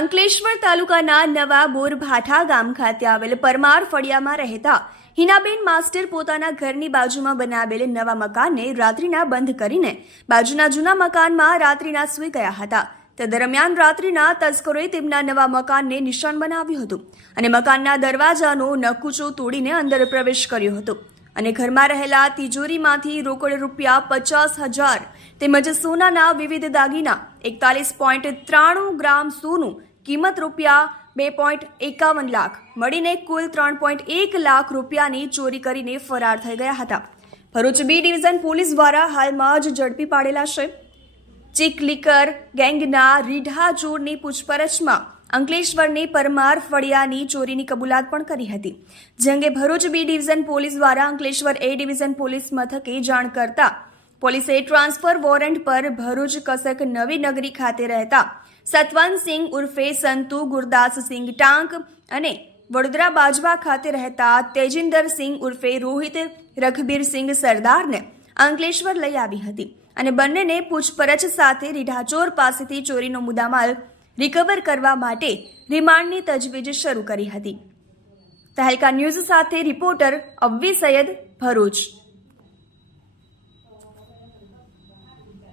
અંકલેશ્વર તાલુકાના નવા બોરભાઠા ગામ ખાતે આવેલ પરમાર ફળિયામાં રહેતા હિનાબેન માસ્ટર પોતાના ઘરની બાજુમાં બનાવેલ નવા મકાનને રાત્રિના બંધ કરીને બાજુના જૂના મકાનમાં રાત્રિના સૂઈ ગયા હતા. તે દરમિયાન રાત્રિના તસ્કરોએ તેમના નવા મકાનને નિશાન બનાવ્યું હતું અને મકાનના દરવાજાનો નકુચો તોડીને અંદર પ્રવેશ કર્યો હતો. અને ઘરમાં રહેલા તિજોરીમાંથી રોકડ રૂપિયા પચાસ હજાર તેમજ સોનાના વિવિધ દાગીના એકતાલીસ પોઈન્ટ ત્રાણું ગ્રામ સોનું કિંમત રૂપિયા બે પોઈન્ટ એકાવન લાખ. મળીને કુલ ત્રણ પોઈન્ટ એક લાખ રૂપિયાની ચોરી કરીને ફરાર થઈ ગયા હતા. ભરૂચ બી ડિવિઝન પોલીસ દ્વારા હાલમાં જ ઝડપી પાડેલા છે. ચીકલીકર ગેંગના રીઢા ચોરની પૂછપરછમાં અંકલેશ્વરની પરમાર ફળિયાની ચોરીની કબૂલાત પણ કરી હતી. જે અંગે ભરૂચ બી ડિવિઝન પોલીસ દ્વારા અંકલેશ્વર એ ડિવિઝન પોલીસ મથકે જાણ કરતા પોલીસે ટ્રાન્સફર વોરંટ પર ભરૂચ કસક નવી નગરી ખાતે રહેતા સતવંતસિંહ ઉર્ફે સંતુ ગુરદાસસિંહ ટાંક અને વડોદરા બાજવા ખાતે રહેતા તેજિંદરસિંહ ઉર્ફે રોહિત રઘબીરસિંહ સરદારને અંકલેશ્વર લઈ આવી હતી અને બંનેને પૂછપરછ સાથે રીઢાચોર પાસેથી ચોરીનો મુદ્દામાલ રિકવર કરવા માટે રિમાન્ડની તજવીજ શરૂ કરી હતી. તહેલકા ન્યૂઝ સાથે રિપોર્ટર અવ્વી સૈયદ ભરૂચ.